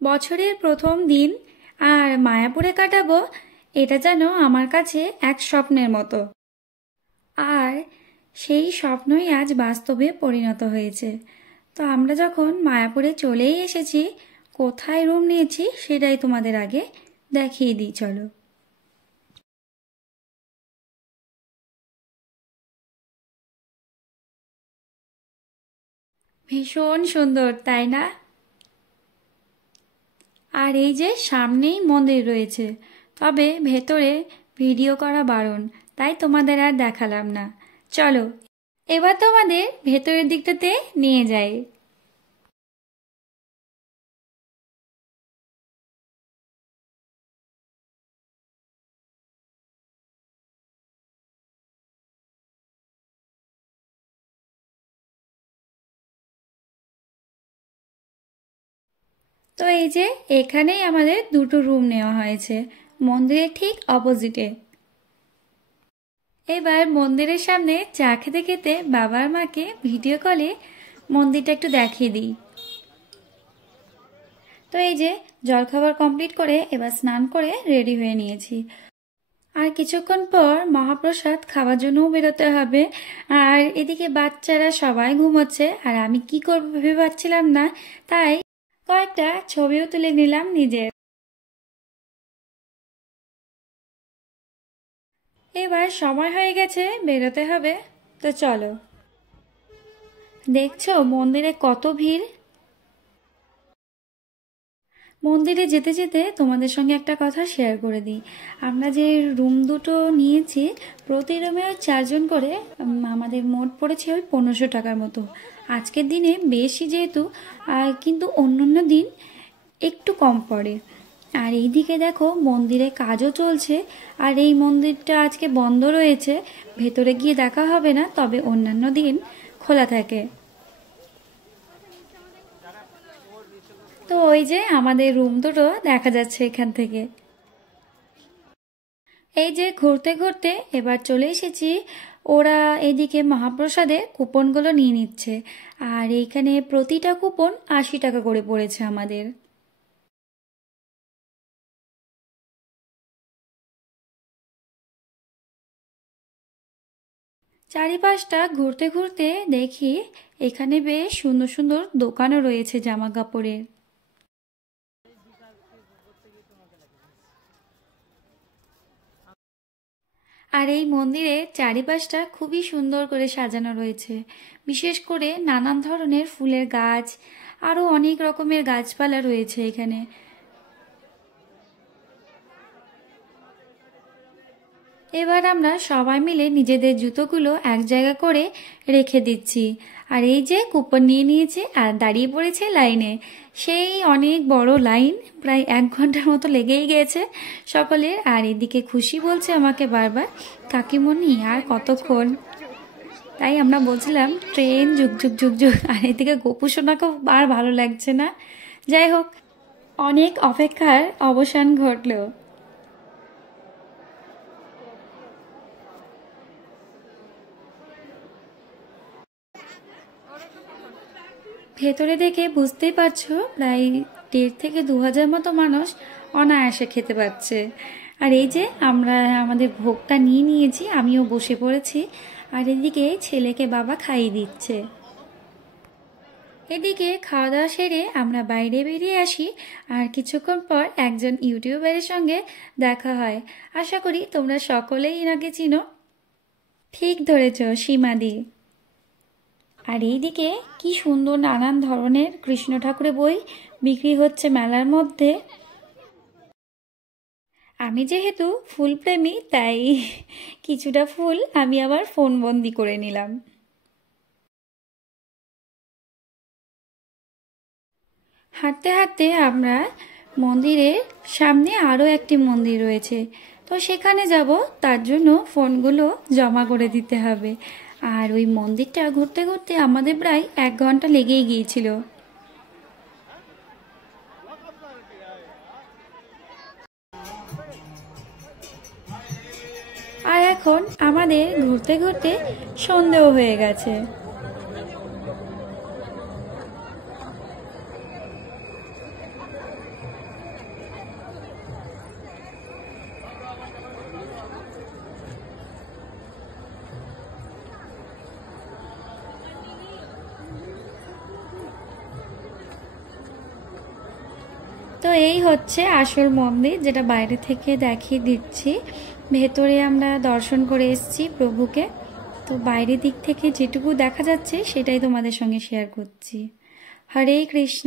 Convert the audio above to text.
বছরের প্রথম দিন আর মায়াপুরে কাটাবো, এটা যেন আমার কাছে এক স্বপ্নের মতো। আর সেই স্বপ্নই আজ বাস্তবে পরিণত হয়েছে। তো আমরা যখন মায়াপুরে চলেই এসেছি, কোথায় রুম নিয়েছি সেটাই তোমাদের আগে দেখিয়ে দিই, চলো। ভীষণ সুন্দর, তাই না? আর এই যে সামনেই মন্দির রয়েছে, তবে ভেতরে ভিডিও করা বারণ, তাই তোমাদের আর দেখালাম না। চলো এবার তোমাদের ভেতরের দিকটাতে নিয়ে যাই। তো এই যে এখানেই আমাদের দুটো রুম নেওয়া হয়েছে, মন্দিরের ঠিক অপোজিটে। এবার মন্দিরের সামনে চা খেতে খেতে বাবার মাকে ভিডিও কলে মন্দিরটা একটু দেখিয়ে দিই। তো এই যে জলখাবার কমপ্লিট করে এবার স্নান করে রেডি হয়ে নিয়েছি। আর কিছুক্ষণ পর মহাপ্রসাদ খাওয়ার জন্যও বেরোতে হবে। আর এদিকে বাচ্চারা সবাই ঘুমোচ্ছে, আর আমি কি করবো ভেবে পাচ্ছিলাম না, তাই কয়েকটা ছবিও তুলে নিলাম নিজের। এবার সময় হয়ে গেছে, বেরোতে হবে। তো চলো। দেখছো মন্দিরে কত ভিড়। মন্দিরে যেতে যেতে তোমাদের সঙ্গে একটা কথা শেয়ার করে দিই। আমরা যে রুম দুটো নিয়েছি, প্রতি রুমে 4জন করে, আমাদের মোট পড়েছে ওই 1500 টাকার মতো। আজকের দিনে বেশি যেহেতু, কিন্তু অন্যান্য দিন একটু কম পড়ে। আর এইদিকে দেখো মন্দিরে কাজও চলছে, আর এই মন্দিরটা আজকে বন্ধ রয়েছে, ভেতরে গিয়ে দেখা হবে না, তবে অন্যান্য দিন খোলা থাকে। তো ওই যে আমাদের রুম দুটো দেখা যাচ্ছে এখান থেকে। এই যে ঘুরতে ঘুরতে এবার চলে এসেছি। ওরা এদিকে মহাপ্রসাদের কুপনগুলো নিয়ে নিচ্ছে, আর এইখানে প্রতিটা কুপন 80 টাকা করে পড়েছে আমাদের। চারিপাশটা ঘুরতে ঘুরতে দেখি এখানে বেশ সুন্দর সুন্দর দোকানও রয়েছে জামা কাপড়ের। আর এই মন্দিরের চারিপাশটা খুবই সুন্দর করে সাজানো রয়েছে, বিশেষ করে নানান ধরনের ফুলের গাছ, আরও অনেক রকমের গাছপালা রয়েছে এখানে। এবার আমরা সবাই মিলে নিজেদের জুতোগুলো এক জায়গা করে রেখে দিচ্ছি। আর এই যে কুপন নিয়ে নিয়েছে আর দাঁড়িয়ে পড়েছে লাইনে। সেই অনেক বড় লাইন, প্রায় 1 ঘন্টার মতো লেগেই গেছে সকলের। আর এদিকে খুশি বলছে আমাকে বারবার, কাকিমণি আর কতক্ষণ। তাই আমরা বলছিলাম ট্রেন যুগ যুগ যুগ যুগ। আর এদিকে গোপু সোনাকেও আর ভালো লাগছে না। যাই হোক, অনেক অপেক্ষার অবসান ঘটলো। ভেতরে দেখে বুঝতেই পারছো প্রায় 1,500 থেকে 2,000 মতো মানুষ অনায়াসে খেতে পাচ্ছে। আর এই যে আমরা আমাদের ভোগটা নিয়ে নিয়েছি, আমিও বসে পড়েছি। আর এদিকে ছেলেকে বাবা খাইয়ে দিচ্ছে। এদিকে খাওয়া দাওয়া সেরে আমরা বাইরে বেরিয়ে আসি, আর কিছুক্ষণ পর একজন ইউটিউবারের সঙ্গে দেখা হয়। আশা করি তোমরা সকলেই এনাকে চিনো। ঠিক ধরেছ, সীমাদি। আর এইদিকে কি সুন্দর নানান ধরনের কৃষ্ণ ঠাকুরের বই বিক্রি হচ্ছে মেলার মধ্যে। আমি যেহেতু ফুলপ্রেমী, তাই কিছুটা ফুল আমি আবার ফোন বন্দি করে নিলাম। হাঁটতে হাঁটতে আমরা মন্দিরের সামনে আরও একটি মন্দির রয়েছে, তো সেখানে যাব। তার জন্য ফোনগুলো জমা করে দিতে হবে। আর ওই মন্দিরটা ঘুরতে ঘুরতে আমাদের প্রায় 1 ঘন্টা লেগেই গিয়েছিল। আর এখন আমাদের ঘুরতে ঘুরতে সন্ধেও হয়ে গেছে। তো এই হচ্ছে আসল মন্দির, যেটা বাইরে থেকে দেখিয়ে দিচ্ছি। ভেতরে আমরা দর্শন করে এসেছি প্রভুকে। তো বাইরের দিক থেকে যেটুকু দেখা যাচ্ছে সেটাই তোমাদের সঙ্গে শেয়ার করছি। হরে কৃষ্ণ।